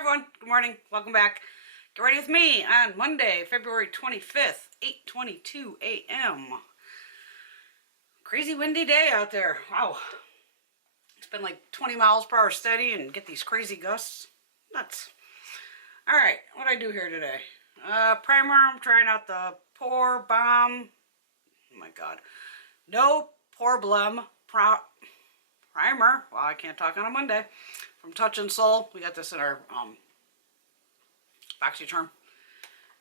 everyone, good morning, welcome back. Get ready with me on Monday, February 25th, 8:22 a.m. Crazy windy day out there. Wow. It's been like 20 miles per hour steady and get these crazy gusts. Nuts. Alright, what do I do here today? Primer, I'm trying out the Pore Balm. Oh my god. No Problem Primer. Wow, I can't talk on a Monday. From Touch and Soul. We got this in our BoxyCharm.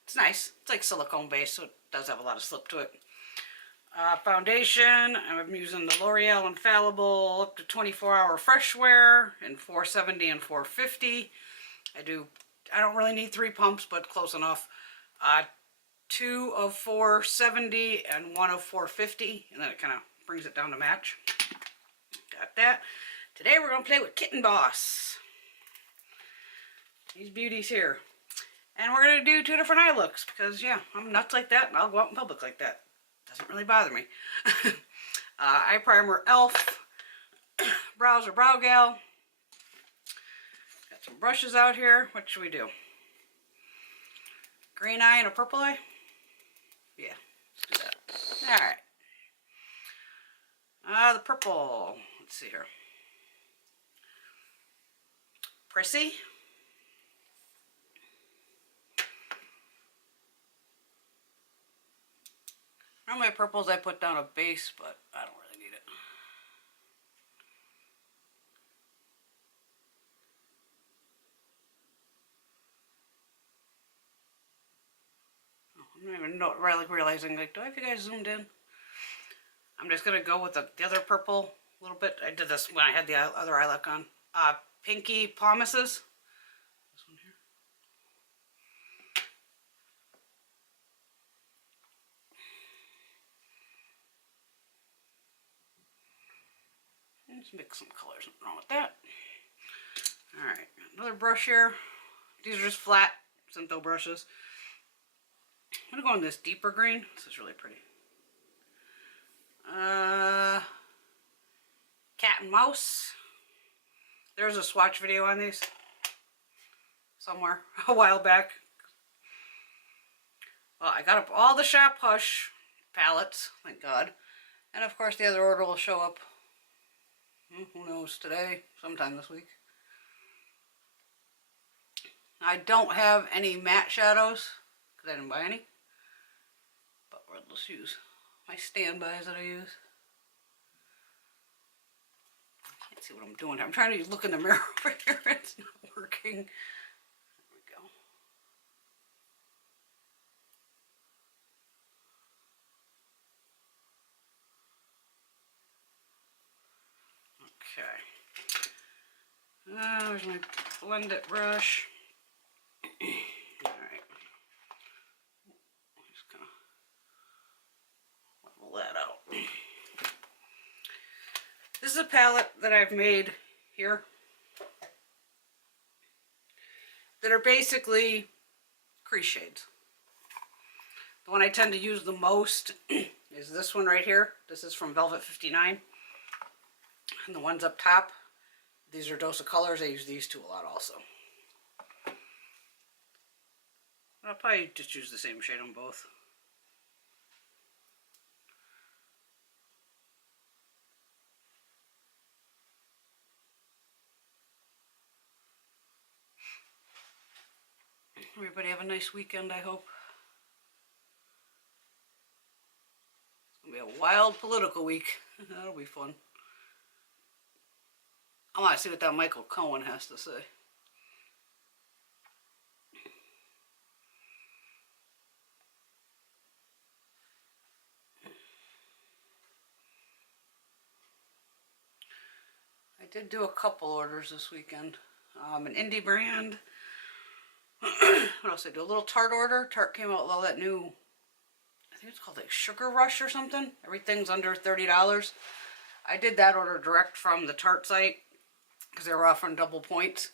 It's nice. It's like silicone based, so it does have a lot of slip to it. Foundation, I'm using the L'Oreal Infallible up to 24-hour fresh wear in 470 and 450. I don't really need 3 pumps, but close enough. 2 of 470 and 1 of 450, and then it kind of brings it down to match. Got that. Today we're going to play with Kitten Boss. These beauties here. And we're going to do 2 different eye looks because, yeah, I'm nuts like that and I'll go out in public like that. Doesn't really bother me. Eye primer Elf. Brows or Brow Gal. Got some brushes out here. What should we do? Green eye and a purple eye? Yeah, let's do that. Alright. The purple. Let's see here. Prissy. Normally purples I put down a base, but I don't really need it. I'm not even really realizing, like, do I have you guys zoomed in? I'm just going to go with the other purple a little bit. I did this when I had the other eye look on. Pinky Promises. This one here. Let's mix some colors. Nothing wrong with that. Alright, another brush here. These are just flat Syntho brushes. I'm going to go in this deeper green. This is really pretty. Cat and Mouse. There's a swatch video on these somewhere a while back. Well, I got up all the Shop Hush palettes, thank God. And of course the other order will show up, who knows, today, sometime this week. I don't have any matte shadows, because I didn't buy any. But we'll just use my standbys that I use. I can't see what I'm doing. I'm trying to look in the mirror over here. It's not working. There we go. Okay. There's my Blend It brush. Alright. Just kind of level that out. This is a palette that I've made here that are basically crease shades. The one I tend to use the most is this one right here. This is from Velvet 59. And the ones up top, these are Dose of Colors. I use these 2 a lot also. I'll probably just use the same shade on both. Everybody have a nice weekend, I hope. It's going to be a wild political week. That'll be fun. I want to see what that Michael Cohen has to say. I did do a couple orders this weekend. An indie brand. What else did I do? A little Tarte order. Tarte came out with all that new, I think it's called like Sugar Rush or something. Everything's under $30. I did that order direct from the Tarte site because they were offering double points.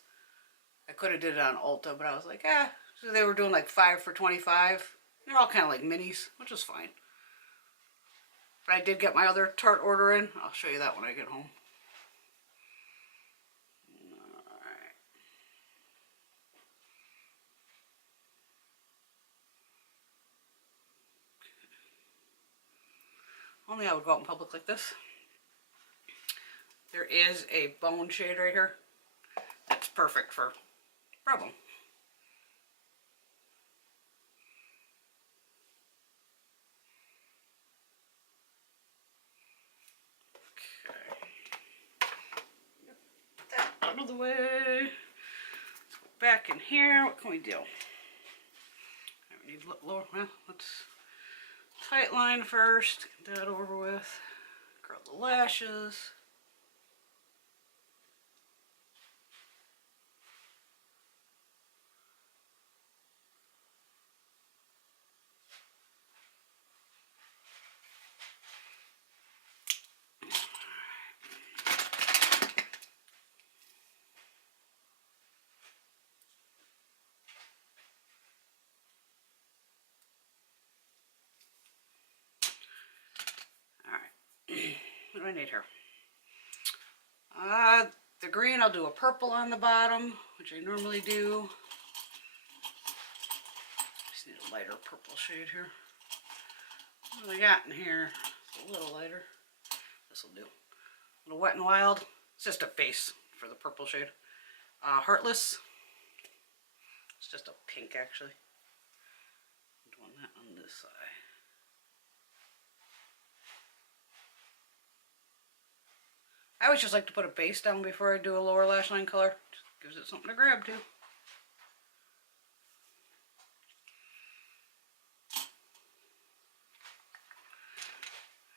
I could have did it on Ulta, but I was like, so they were doing like 5 for $25. They're all kind of like minis, which is fine. But I did get my other Tarte order in. I'll show you that when I get home. Alright. Only I would go out in public like this. There is a bone shade right here. That's perfect for problem. That out of the way. Let's go back in here. What can we do? I need lower. Well, let's tight line first. Get that over with. Curl the lashes. What do I need here? The green, I'll do a purple on the bottom, which I normally do. Just need a lighter purple shade here. What do we got in here? It's a little lighter. This will do. A little Wet n Wild. It's just a base for the purple shade. Heartless. It's just a pink, actually. I'm doing that on this side. I always just like to put a base down before I do a lower lash line color. Just gives it something to grab to.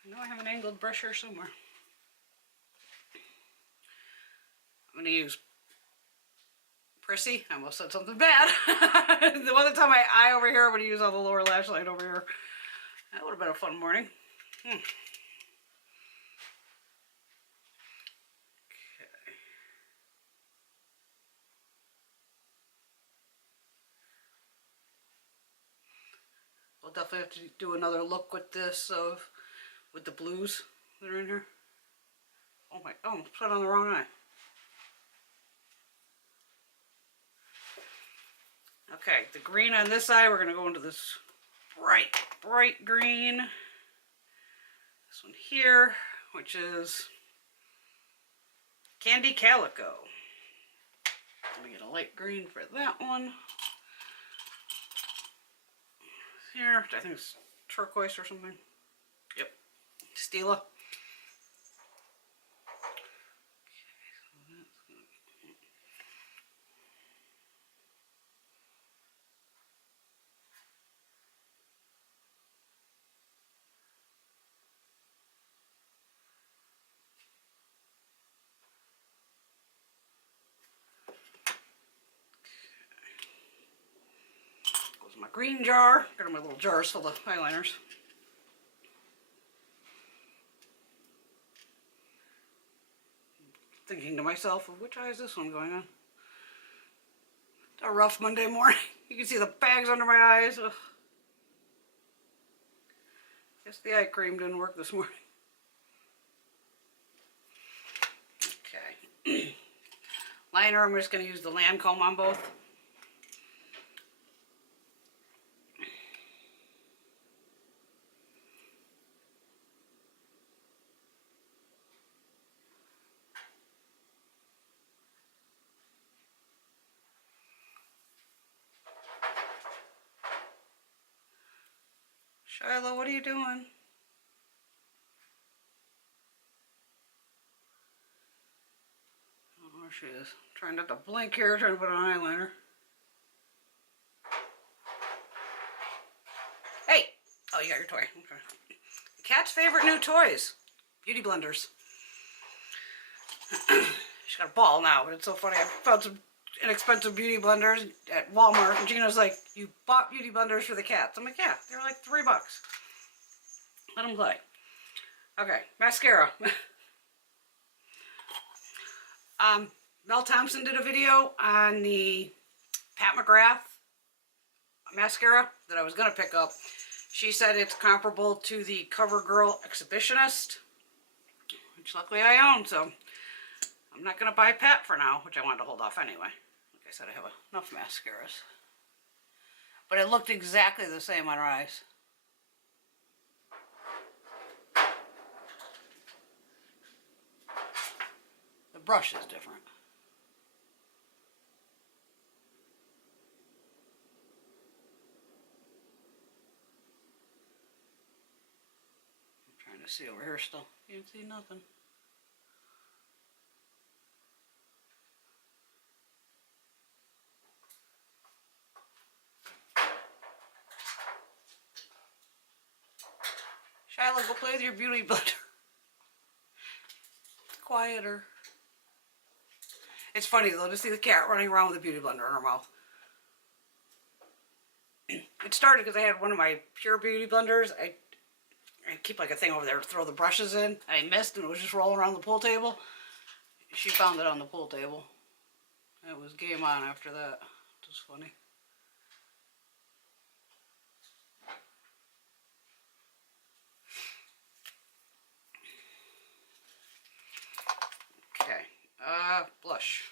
I know I have an angled brush here somewhere. I'm going to use Prissy. I almost said something bad. The one that's on my eye over here, I'm going to use on the lower lash line over here. That would have been a fun morning. Okay. We'll definitely have to do another look with this with the blues that are in here. Oh my, oh, I put on the wrong eye. Okay, the green on this eye, we're going to go into this bright green. This one here, which is Candy Calico. Let me get a light green for that one. Here, I think it's turquoise or something. Yep, Stila. My green jar. Got my little jars full of eyeliners. Thinking to myself, of which eye is this one going on? It's a rough Monday morning. You can see the bags under my eyes. Ugh. Guess the eye cream didn't work this morning. Okay. Liner, I'm just going to use the Lancome on both. Shiloh, what are you doing? Oh, there she is. Trying not to blink here, trying to put on eyeliner. Hey! Oh, you got your toy. Okay. The cat's favorite new toys. Beauty blenders. She's got a ball now, but it's so funny. I found some inexpensive beauty blenders at Walmart, and Gina's like, you bought beauty blenders for the cats. I'm like, yeah, they were like $3. Let them play. Okay, mascara. Mel Thompson did a video on the Pat McGrath mascara that I was going to pick up. She said it's comparable to the CoverGirl Exhibitionist, which luckily I own, so I'm not going to buy Pat for now, which I wanted to hold off anyway. Like I said, I have enough mascaras. But it looked exactly the same on her eyes. brush is different. I'm trying to see over here still. Can't see nothing. Shiloh, go play with your beauty blender. It's quieter. It's funny though to see the cat running around with a beauty blender in her mouth. It started because I had one of my pure beauty blenders. I keep like a thing over there to throw the brushes in. I missed and it was just rolling around the pool table. She found it on the pool table. It was game on after that. It was funny. Okay, blush.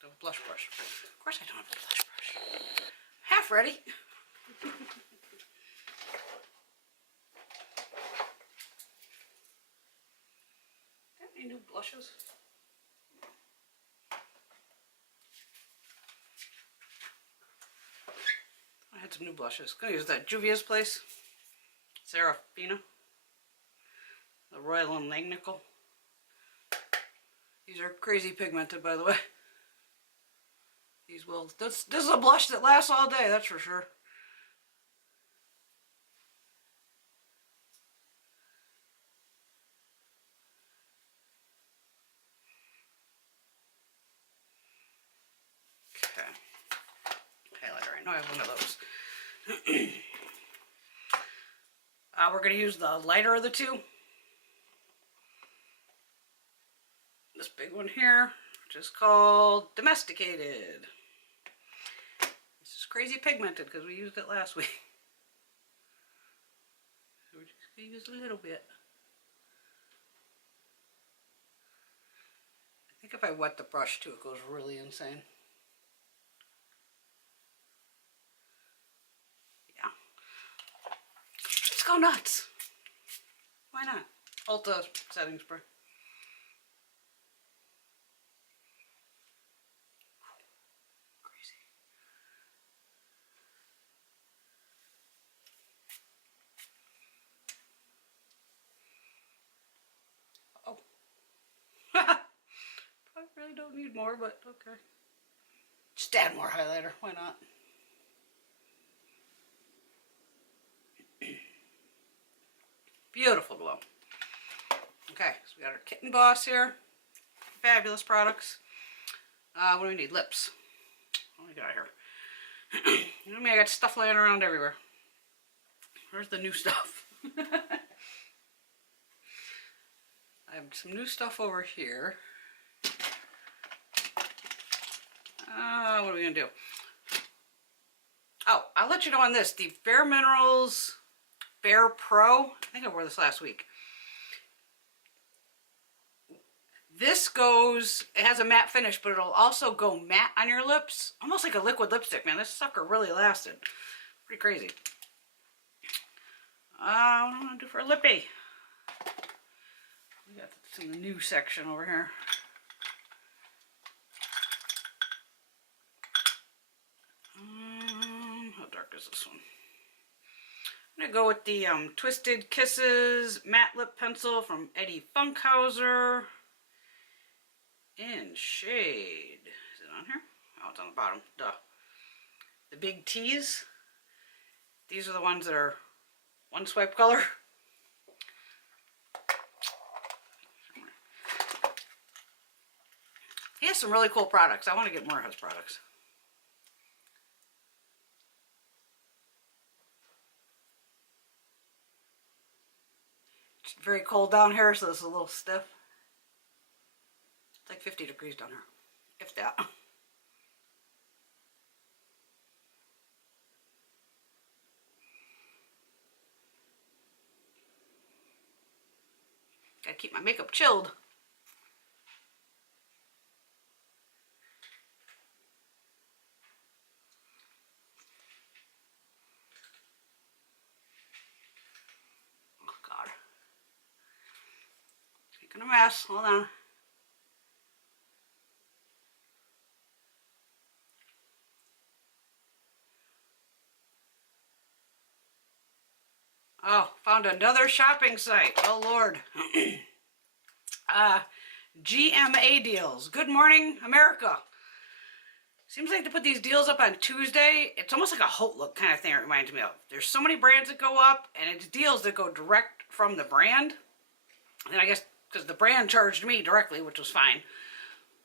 The blush brush. Of course I don't have a blush brush. Half ready. Got any new blushes? I had some new blushes. Gonna use that Juvia's Place. Serafina. The Royal and Langnickel. These are crazy pigmented, by the way. These will. This is a blush that lasts all day, that's for sure. Okay. Highlighter. I know I have one of those. We're going to use the lighter of the two. This big one here, which is called Domesticated. This is crazy pigmented because we used it last week. So we're just going to use a little bit. I think if I wet the brush too, it goes really insane. Yeah. Let's go nuts. Why not? Ulta setting spray. I really don't need more, but okay. Just add more highlighter, why not? Beautiful glow. Okay, so we got our Kitten Boss here. Fabulous products. What do we need? Lips. What do we got here? You know me, I got stuff laying around everywhere. Where's the new stuff? I have some new stuff over here. What are we going to do? Oh, I'll let you know on this. The Bare Minerals Bare Pro. I think I wore this last week. This goes, it has a matte finish, but it'll also go matte on your lips. Almost like a liquid lipstick, man. This sucker really lasted. Pretty crazy. What do I want to do for a lippy? We got this in the new section over here. How dark is this one? I'm going to go with the Twisted Kisses Matte Lip Pencil from Eddie Funkhauser in shade. Is it on here? Oh, it's on the bottom. Duh. The big T's. These are the ones that are one swipe color. He has some really cool products. I want to get more of his products. It's very cold down here, so it's a little stiff. It's like 50 degrees down here, if that. Gotta keep my makeup chilled. Oh God. Making a mess. Hold on. Oh, found another shopping site. Oh, Lord. GMA deals. Good morning, America. Seems like to put these deals up on Tuesday. It's almost like a Hot Look kind of thing, it reminds me of. There's so many brands that go up, and it's deals that go direct from the brand. And I guess because the brand charged me directly, which was fine.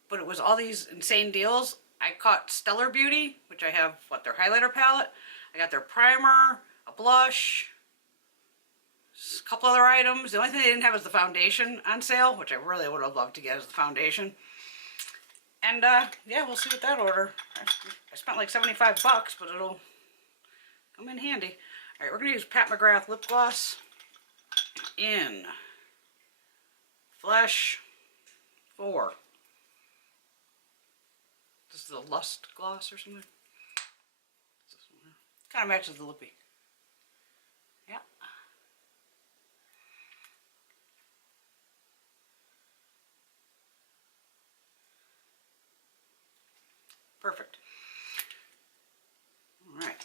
But it was all these insane deals. I caught Stellar Beauty, which I have, their highlighter palette. I got their primer, a blush, a couple other items. The only thing they didn't have was the foundation on sale, which I really would have loved to get as the foundation. And yeah, we'll see what that order. I spent like 75 bucks, but it'll come in handy. All right, we're gonna use Pat McGrath lip gloss in Flesh 4. This is the Lust gloss or something. Kind of matches the lippy. Yeah. Perfect. Alright.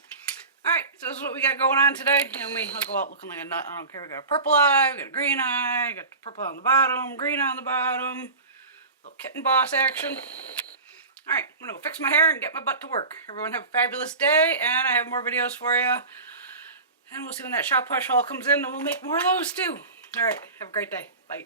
Alright, so this is what we got going on today. And I'll go out looking like a nut. I don't care. We got a purple eye, we got a green eye, got the purple on the bottom, green on the bottom. Little Kitten Boss action. Alright, I'm going to go fix my hair and get my butt to work. Everyone have a fabulous day, and I have more videos for you. And we'll see when that shop hush haul comes in, and we'll make more of those too. Alright, have a great day. Bye.